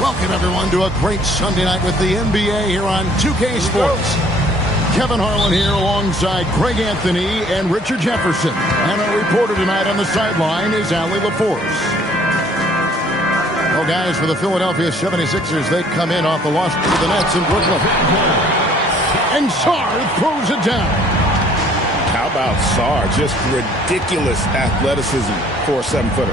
Welcome, everyone, to a great Sunday night with the NBA here on 2K Sports. Kevin Harlan here alongside Craig Anthony and Richard Jefferson. And our reporter tonight on the sideline is Allie LaForce. Well, guys, for the Philadelphia 76ers, they come in off the loss to the Nets in Brooklyn. And Sarr throws it down. How about Sarr? Just ridiculous athleticism for a 7-footer.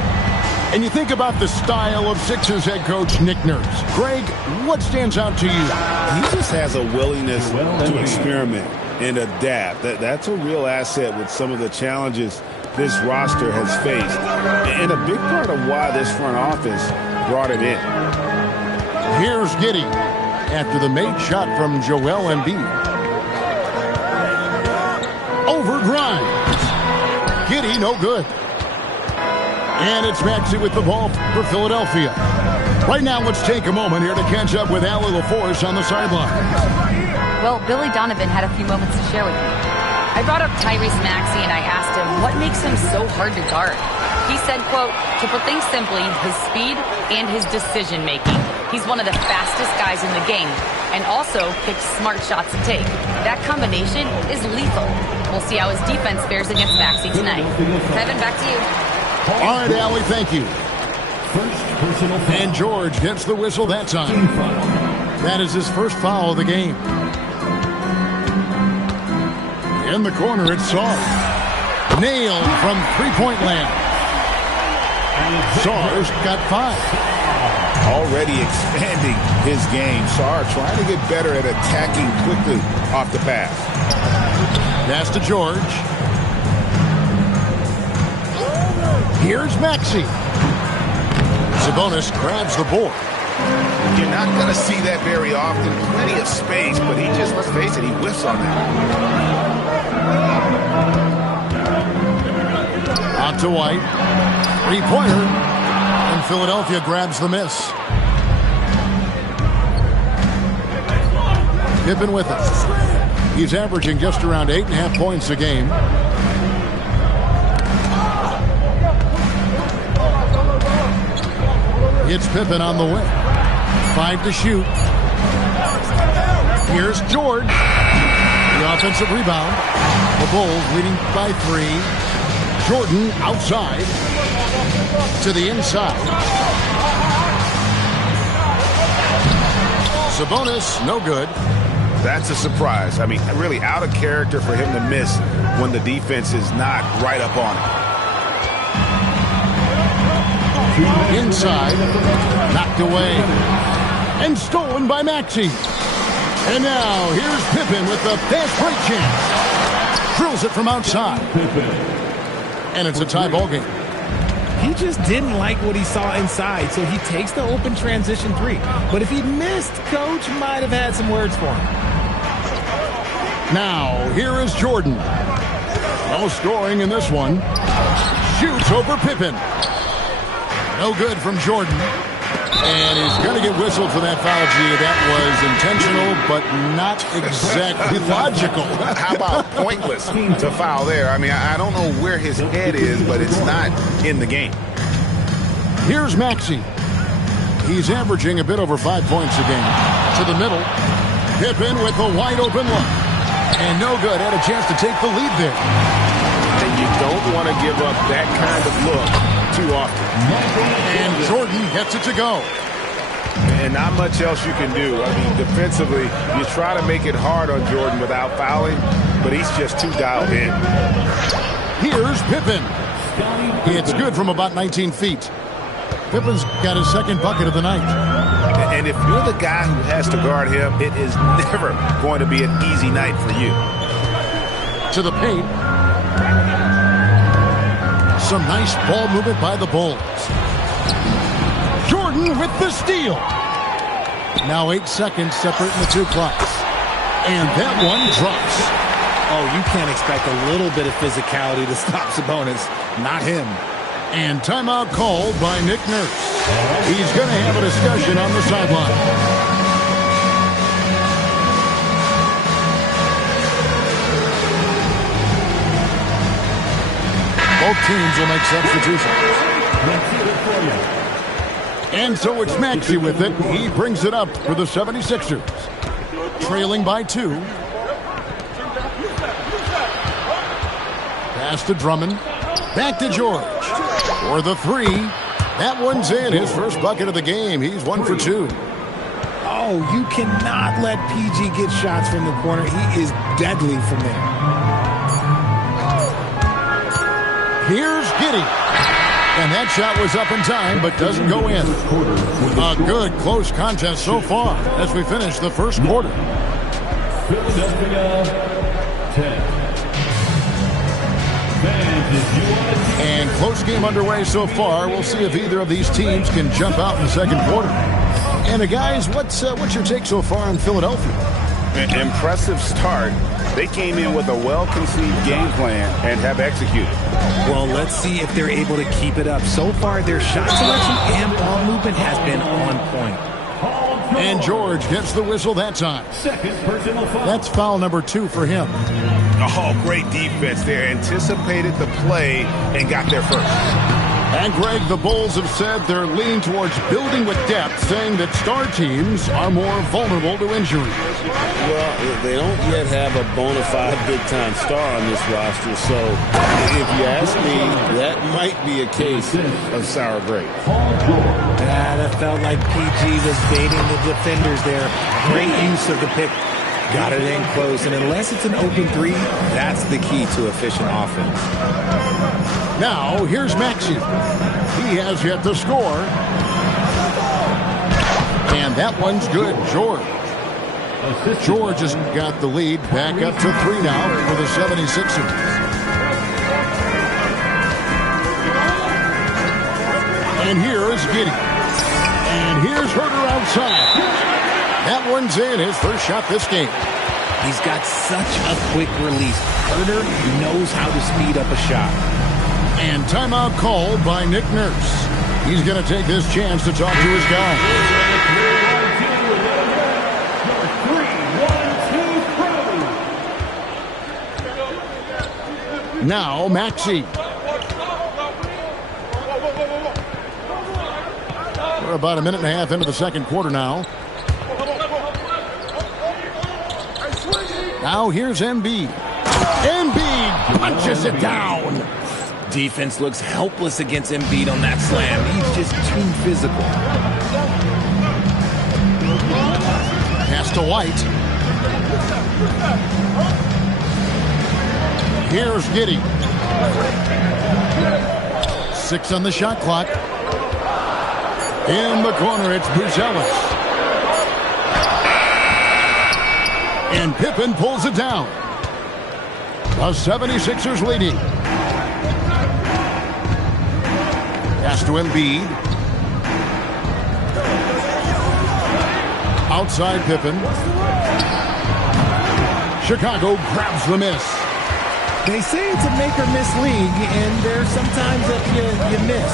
And you think about the style of Sixers head coach Nick Nurse. Greg, what stands out to you? He just has a willingness to experiment and adapt. That's a real asset with some of the challenges this roster has faced. And a big part of why this front office brought him in. Here's Giddey after the made shot from Joel Embiid. Over Grimes. Giddey, no good. And it's Maxey with the ball for Philadelphia. Right now, let's take a moment here to catch up with Allie LaForce on the sideline. Well, Billy Donovan had a few moments to share with me. I brought up Tyrese Maxey and I asked him what makes him so hard to guard. He said, quote, to put things simply, his speed and his decision-making. He's one of the fastest guys in the game and also picks smart shots to take. That combination is lethal. We'll see how his defense fares against Maxey tonight. Kevin, back to you. All right, Allie, thank you. And George gets the whistle that time. That is his first foul of the game. In the corner, it's Sarr. Nailed from three-point land. Sarr's got 5. Already expanding his game. Sarr trying to get better at attacking quickly off the pass. Pass to George. Here's Maxey. Sabonis grabs the board. You're not going to see that very often. Plenty of space, but he just, let's face it, he whiffs on that. Out to White. Three-pointer. And Philadelphia grabs the miss. Pippen with it. He's averaging just around 8.5 points a game. It's Pippen on the wing. 5 to shoot. Here's George. The offensive rebound. The Bulls leading by 3. Jordan outside. To the inside. Sabonis, no good. That's a surprise. I mean, really out of character for him to miss when the defense is not right up on it. Inside, knocked away, and stolen by Maxey. And now, here's Pippen with the fast break chance. Drills it from outside. And it's a tie ball game. He just didn't like what he saw inside, so he takes the open transition 3. But if he missed, Coach might have had some words for him. Now, here is Jordan. No scoring in this one. Shoots over Pippen. No good from Jordan. And he's going to get whistled for that foul, G. That was intentional, but not exactly logical. How about pointless to foul there? I mean, I don't know where his head is, but it's not in the game. Here's Maxey. He's averaging a bit over 5 points a game. To the middle. Pippen with a wide open look. And no good. Had a chance to take the lead there. And you don't want to give up that kind of look too often. And Jordan gets it to go. And not much else you can do. I mean, defensively, you try to make it hard on Jordan without fouling, but he's just too dialed in. Here's Pippen. It's good from about 19 feet. Pippen's got his second bucket of the night. And if you're the guy who has to guard him, it is never going to be an easy night for you. To the paint. Some nice ball movement by the Bulls. Jordan with the steal. Now 8 seconds separating the two clocks. And that one drops. Oh, you can't expect a little bit of physicality to stop Sabonis. Not him. And timeout called by Nick Nurse. He's going to have a discussion on the sideline. Both teams will make substitutions. And so it's Maxey with it. He brings it up for the 76ers. Trailing by 2. Pass to Drummond. Back to George. For the 3. That one's in. His first bucket of the game. He's 1 for 2. Oh, you cannot let PG get shots from the corner. He is deadly from there. Here's Giddey. And that shot was up in time, but doesn't go in. A good, close contest so far as we finish the first quarter. Philadelphia 10. And close game underway so far. We'll see if either of these teams can jump out in the second quarter. And guys, what's your take so far on Philadelphia? An impressive start. They came in with a well-conceived game plan and have executed. Well, let's see if they're able to keep it up. So far, their shot selection and ball movement has been on point. And George gets the whistle that time. That's foul number 2 for him. Oh, great defense there. Anticipated the play and got there first. And Greg, the Bulls have said they're leaning towards building with depth, saying that star teams are more vulnerable to injury. Well, they don't yet have a bona fide big-time star on this roster, so if you ask me, that might be a case of sour grapes. That felt like PG was baiting the defenders there. Great use of the pick. Got it in close, and unless it's an open 3, that's the key to efficient offense. Now, here's Maxey. He has yet to score. And that one's good, George. George has got the lead back up to 3 now for the 76ers. And here is Giddey. And here's Herter outside. That one's in, his first shot this game. He's got such a quick release. Herter knows how to speed up a shot. And timeout called by Nick Nurse. He's going to take this chance to talk to his guys. Now, Maxey. We're about a minute and a half into the second quarter now. Now here's Embiid. Embiid punches it down. Defense looks helpless against Embiid on that slam. He's just too physical. Pass to White. Here's Giddey. 6 on the shot clock. In the corner, it's Buzelis. And Pippen pulls it down. The 76ers leading. Pass to Embiid. Outside Pippen. Chicago grabs the miss. They say it's a make or miss league, and there's sometimes that you miss.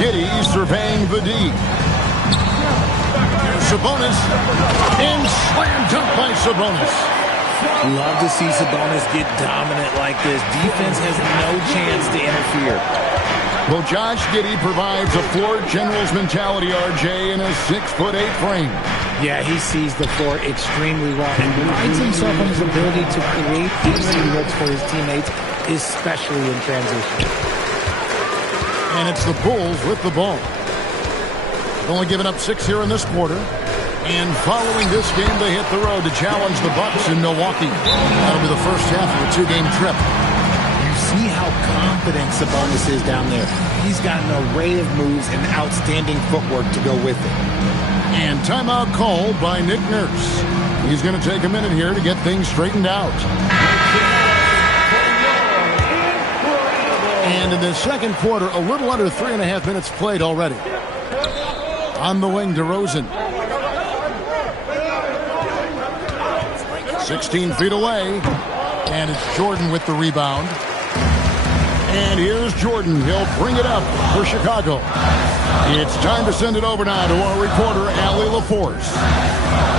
Giddey surveying the D. Sabonis, and slam dunk by Sabonis. Love to see Sabonis get dominant like this. Defense has no chance to interfere. Well, Josh Giddey provides a floor general's mentality, RJ, in a 6'8" frame. Yeah, he sees the floor extremely well and prides himself on his ability to create easy looks for his teammates, especially in transition. And it's the Bulls with the ball. Only given up 6 here in this quarter. And following this game, they hit the road to challenge the Bucks in Milwaukee. That'll be the first half of a 2-game trip. You see how confident Sabonis is down there. He's got an array of moves and outstanding footwork to go with it. And timeout called by Nick Nurse. He's going to take a minute here to get things straightened out. And in the second quarter, a little under 3.5 minutes played already. On the wing, DeRozan. 16 feet away. And it's Jordan with the rebound. And here's Jordan. He'll bring it up for Chicago. It's time to send it over now to our reporter, Allie LaForce.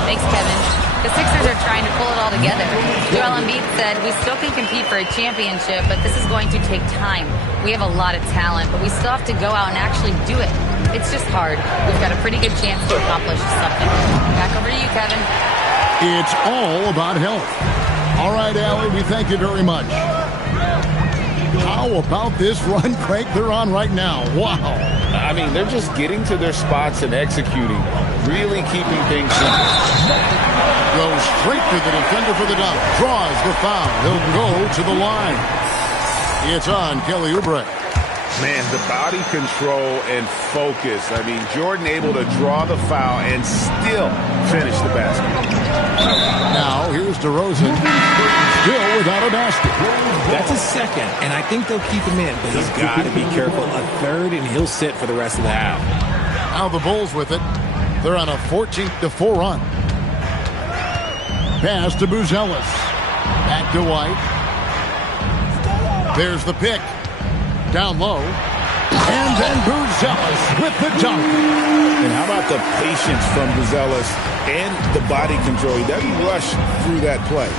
Thanks, Kevin. The Sixers are trying to pull it all together. Joel Embiid said, we still can compete for a championship, but this is going to take time. We have a lot of talent, but we still have to go out and actually do it. It's just hard. We've got a pretty good chance to accomplish something. Back over to you, Kevin. It's all about health. All right, Allie, we thank you very much. How about this run crank they're on right now? Wow. I mean, they're just getting to their spots and executing, really keeping things simple. Goes straight to the defender for the dunk. Draws the foul. He'll go to the line. It's on Kelly Oubre. Man, the body control and focus. I mean, Jordan able to draw the foul and still finish the basket. Now, here's DeRozan. Still without a basket. That's a second, and I think they'll keep him in, but he's got to be careful. A third, and he'll sit for the rest of the half. Now the Bulls with it. They're on a 14-4 run. Pass to Buzelis. Back to White. There's the pick. Down low. And then Buzelis with the dunk. And how about the patience from Buzelis and the body control? He doesn't rush through that play.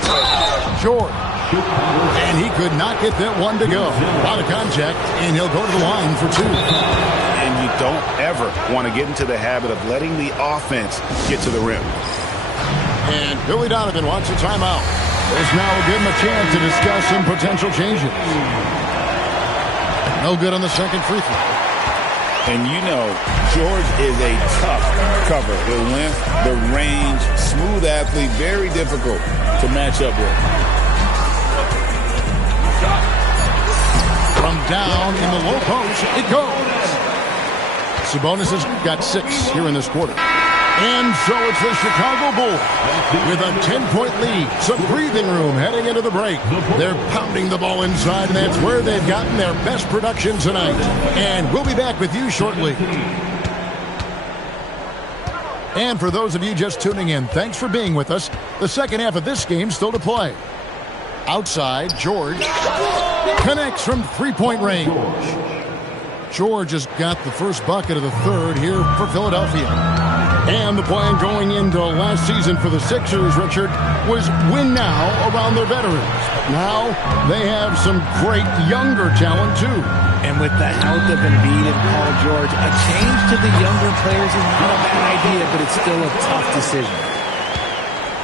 Short. And he could not get that one to go. Out of contact, and he'll go to the line for two. And you don't ever want to get into the habit of letting the offense get to the rim. And Billy Donovan wants a timeout. This now will give him a chance to discuss some potential changes. No good on the second free throw. And you know, George is a tough cover. The length, the range, smooth athlete, very difficult to match up with. From down in the low post, it goes. Sabonis has got 6 here in this quarter. And so it's the Chicago Bulls with a 10-point lead. Some breathing room heading into the break. They're pounding the ball inside, and that's where they've gotten their best production tonight. And we'll be back with you shortly. And for those of you just tuning in, thanks for being with us. The second half of this game still to play. Outside, George connects from three-point range. George has got the first bucket of the third here for Philadelphia. And the plan going into last season for the Sixers, Richard, was win now around their veterans. Now they have some great younger talent, too. And with the health of Embiid and Paul George, a change to the younger players is not a bad idea, but it's still a tough decision.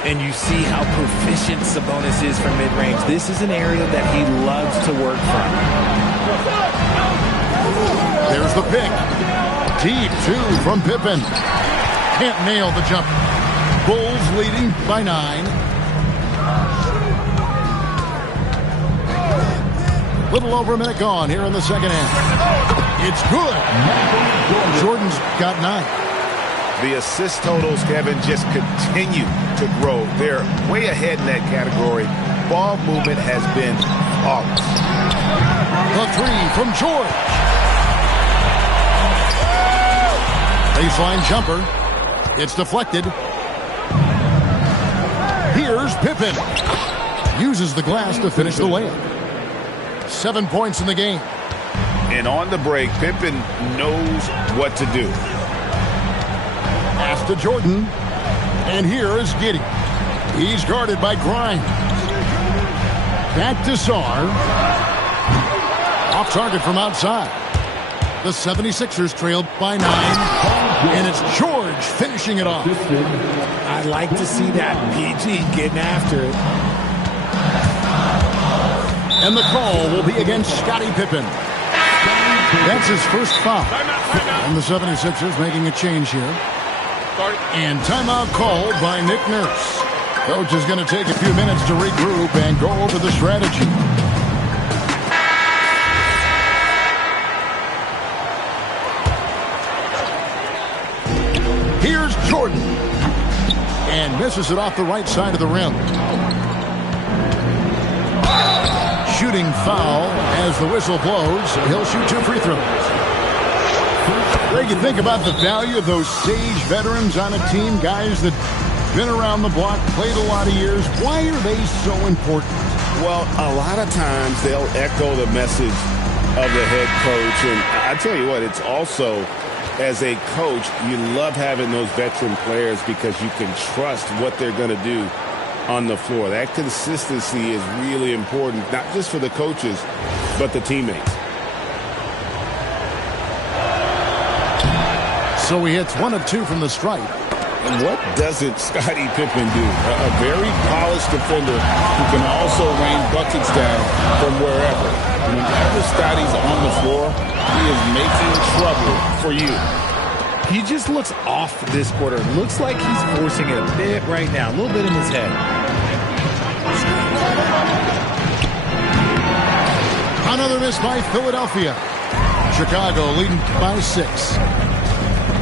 And you see how proficient Sabonis is from mid-range. This is an area that he loves to work from. There's the pick. Deep, too, from Pippen. Can't nail the jump. Bulls leading by 9. Little over a minute gone here in the second half. It's good. Jordan's got 9. The assist totals, Kevin, just continue to grow. They're way ahead in that category. Ball movement has been flawless. The 3 from George. Baseline jumper. It's deflected. Here's Pippen. Uses the glass to finish the layup. 7 points in the game. And on the break, Pippen knows what to do. Pass to Jordan. And here is Giddey. He's guarded by Grimes. Back to Sarr. Off target from outside. The 76ers trailed by 9. And it's George finishing it off. I'd like to see that. PG getting after it. And the call will be against Scottie Pippen. That's his first foul. And the 76ers making a change here. And timeout called by Nick Nurse. Coach is going to take a few minutes to regroup and go over the strategy. Here's Jordan. And misses it off the right side of the rim. Shooting foul as the whistle blows. He'll shoot 2 free throws. Greg, you think about the value of those sage veterans on a team, guys that been around the block, played a lot of years. Why are they so important? Well, a lot of times they'll echo the message of the head coach. And I tell you what, it's also, as a coach, you love having those veteran players because you can trust what they're going to do on the floor. That consistency is really important, not just for the coaches, but the teammates. So he hits 1 of 2 from the stripe. And what doesn't Scottie Pippen do? A very polished defender who can also rain buckets down from wherever. Whenever Scottie's on the floor, he is making trouble for you. He just looks off this quarter. Looks like he's forcing it a bit right now. A little bit in his head. Another miss by Philadelphia. Chicago leading by 6.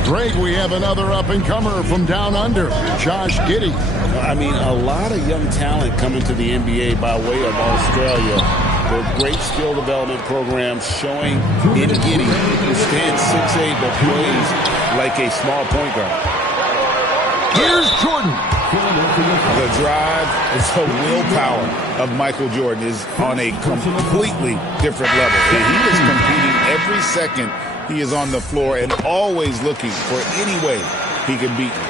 Greg, we have another up-and-comer from down under, Josh Giddey. I mean, a lot of young talent coming to the NBA by way of Australia. Their great skill development programs showing in Giddey, who stands 6'8", but plays like a small point guard. Here's Jordan. The drive and the willpower of Michael Jordan is on a completely different level. And he is competing every second he is on the floor and always looking for any way he can beat you.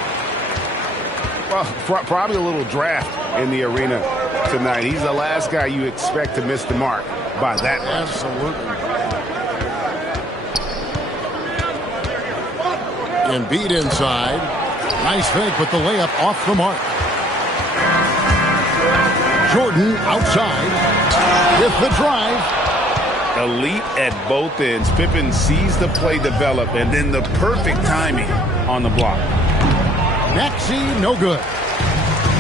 Well, probably a little draft in the arena tonight. He's the last guy you expect to miss the mark by that much. Absolutely. Embiid inside. Nice fake, but the layup off the mark. Jordan outside with the drive. Elite at both ends. Pippen sees the play develop and then the perfect timing on the block. Maxey, no good.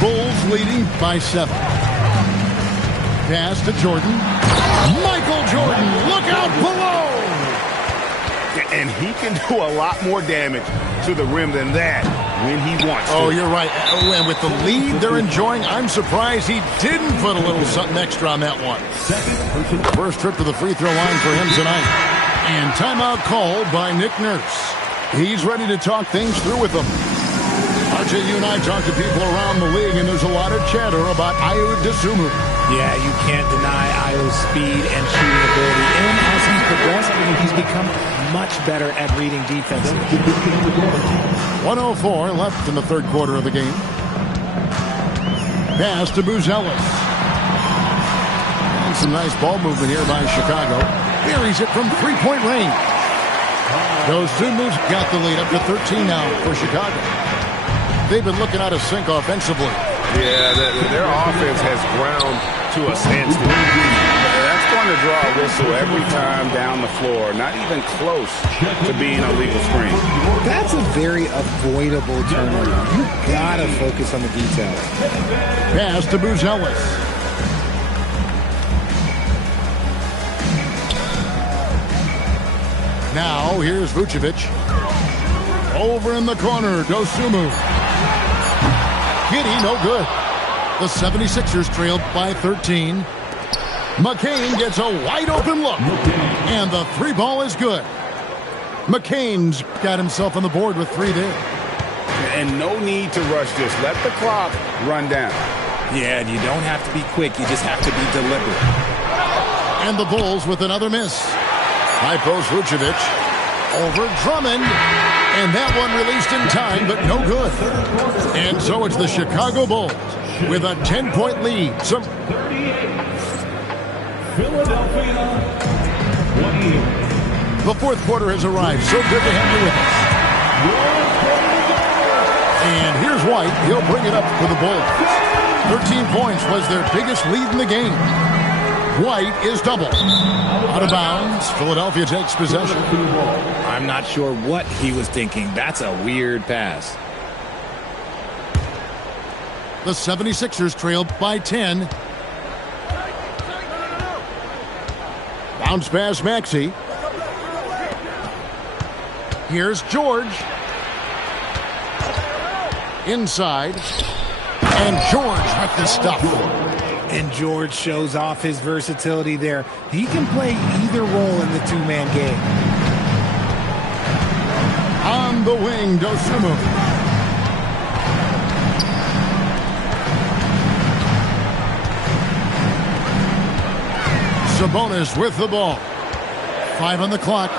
Bulls leading by 7. Pass to Jordan. Michael Jordan, look out below! And he can do a lot more damage to the rim than that when he wants to. Oh, you're right. And with the lead they're enjoying, I'm surprised he didn't put a little something extra on that one. First trip to the free throw line for him tonight. And timeout called by Nick Nurse. He's ready to talk things through with them. RJ, you and I talk to people around the league, and there's a lot of chatter about Ayo Dosunmu. Yeah, you can't deny Ayo's speed and shooting ability. And as he's progressed, he's become much better at reading defenses. 1:04 left in the third quarter of the game. Pass to Buzelis. And some nice ball movement here by Chicago. Buries it from three-point range. Dosunmu's got the lead up to 13 now for Chicago. They've been looking out of sync offensively. Yeah, their offense has ground to a standstill. That's going to draw a whistle every time down the floor. Not even close to being a legal screen. That's a very avoidable turnover. You gotta focus on the details. Pass to Buzelis. Now here's Vucevic. Over in the corner, Dosunmu. Giddey, no good. The 76ers trailed by 13. McCain gets a wide open look. And the three ball is good. McCain's got himself on the board with 3 there. And no need to rush this. Let the clock run down. Yeah, and you don't have to be quick. You just have to be deliberate. And the Bulls with another miss. High post Vucevic. Over Drummond. And that one released in time, but no good. And so it's the Chicago Bulls with a 10-point lead. The fourth quarter has arrived. So good to have you with us. And here's White. He'll bring it up for the Bulls. 13 points was their biggest lead in the game. White is doubled. Out of bounds. Philadelphia takes possession. I'm not sure what he was thinking. That's a weird pass. The 76ers trailed by 10. Bounce pass Maxey. Here's George. Inside. And George with the stuff. And George shows off his versatility there. He can play either role in the two-man game. On the wing, Dosunmu. Sabonis with the ball. 5 on the clock.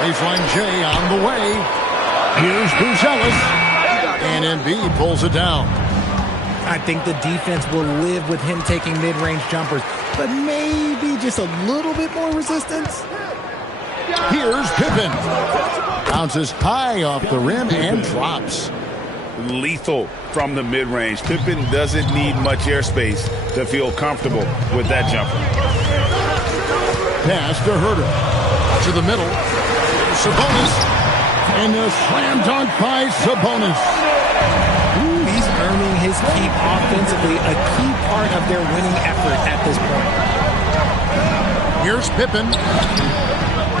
Baseline J on the way. Here's Buzelis. And Embiid pulls it down. I think the defense will live with him taking mid-range jumpers, but maybe just a little bit more resistance. Here's Pippen. Bounces high off the rim and drops. Lethal from the mid-range. Pippen doesn't need much airspace to feel comfortable with that jumper. Pass to Herter. To the middle. Sabonis. And a slam dunk by Sabonis. He's earning his keep offensively, a key part of their winning effort at this point. Here's Pippen.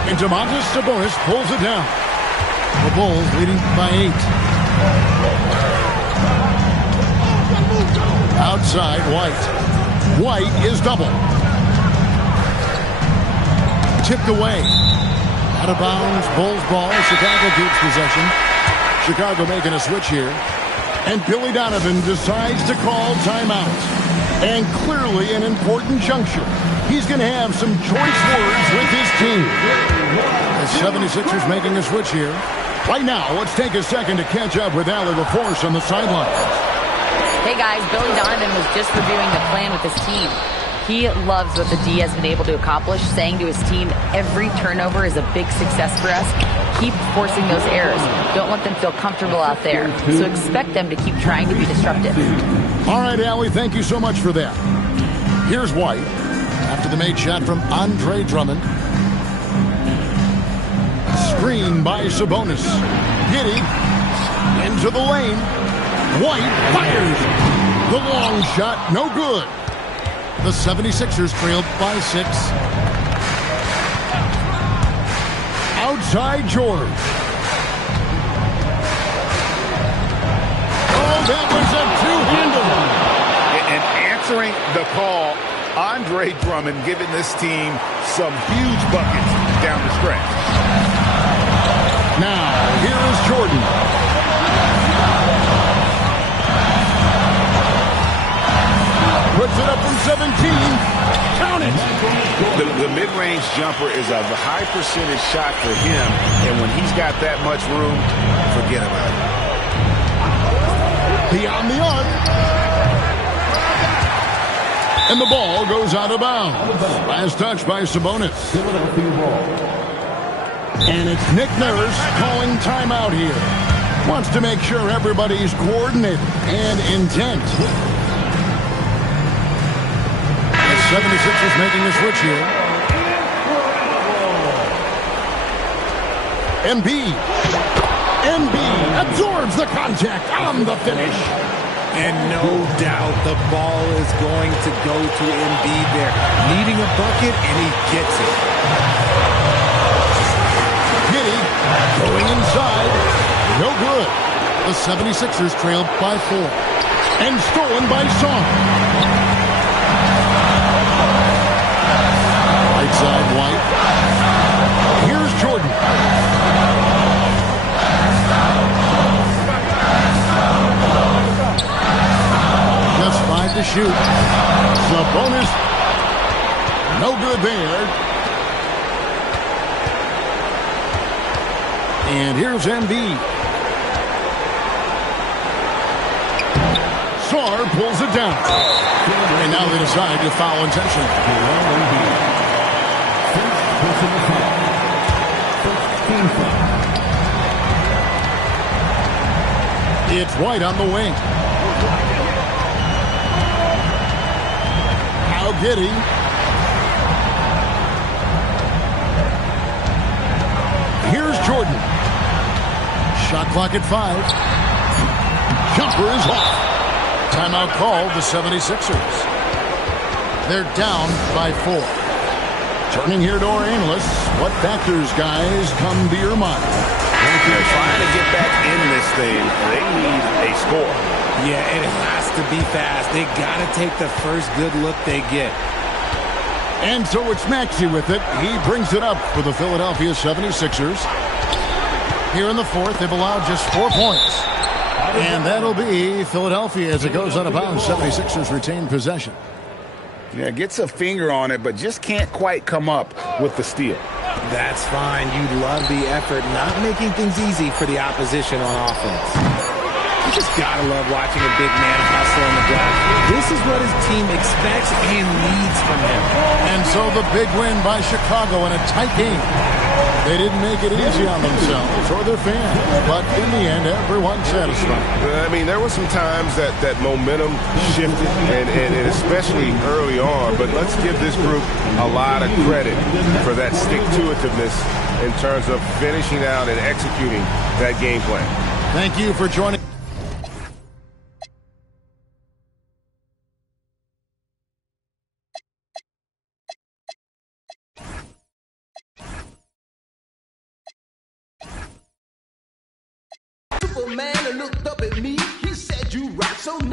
And Domantas Sabonis pulls it down. The Bulls leading by 8. Outside, White. White is double. Tipped away. Out of bounds, Bulls ball. Chicago keeps possession. Chicago making a switch here. And Billy Donovan decides to call timeout. And clearly an important juncture. He's going to have some choice words with his team. The 76ers making a switch here. Right now, let's take a second to catch up with Allie LaForce on the sideline. Hey guys, Billy Donovan was just reviewing the plan with his team. He loves what the D has been able to accomplish, saying to his team, every turnover is a big success for us. Keep forcing those errors. Don't let them feel comfortable out there. So expect them to keep trying to be disruptive. All right, Allie, thank you so much for that. Here's White after the made shot from Andre Drummond. Screen by Sabonis. Giddey into the lane. White fires. The long shot, no good. The 76ers trailed by 6. Outside George. Oh, that was a two-hander. And answering the call, Andre Drummond giving this team some huge buckets down the stretch. Now, here is Jordan. Puts it up from 17. Count it. The mid-range jumper is a high percentage shot for him, and when he's got that much room, forget about it. Beyond the arc. And the ball goes out of bounds. Last touch by Sabonis. And it's Nick Nurse calling timeout here. Wants to make sure everybody's coordinated and intent. 76ers making a switch here. Embiid absorbs the contact on the finish. And no doubt the ball is going to go to Embiid there. Needing a bucket, and he gets it. Giddey going inside. No good. The 76ers trailed by 4. And stolen by Song. Right side, White. Here's Jordan. Just 5 to shoot. Sabonis. No good there. And here's Embiid. Sarr pulls it down. And now they decide to foul intentionally. It's White on the wing. Now Giddey. Here's Jordan. Shot clock at 5. Jumper is off. Timeout called the 76ers. They're down by 4. Turning here to our analysts, what factors, guys, come to your mind? They're trying to get back in this thing. They need a score. Yeah, it has to be fast. They got to take the first good look they get. And so it's Maxey with it. He brings it up for the Philadelphia 76ers. Here in the 4th, they've allowed just 4 points. And that'll be Philadelphia as it goes out of bounds. 76ers retain possession. Yeah, gets a finger on it, but just can't quite come up with the steal. That's fine. You love the effort, not making things easy for the opposition on offense. You just gotta love watching a big man hustle on the glass. This is what his team expects and needs from him. And so the big win by Chicago in a tight game. They didn't make it easy on themselves or their fans, but in the end, everyone's satisfied. I mean, there were some times that momentum shifted, and especially early on, but let's give this group a lot of credit for that stick-to-itiveness in terms of finishing out and executing that game plan. Thank you for joining. Man looked up at me, he said, "You rock so nice."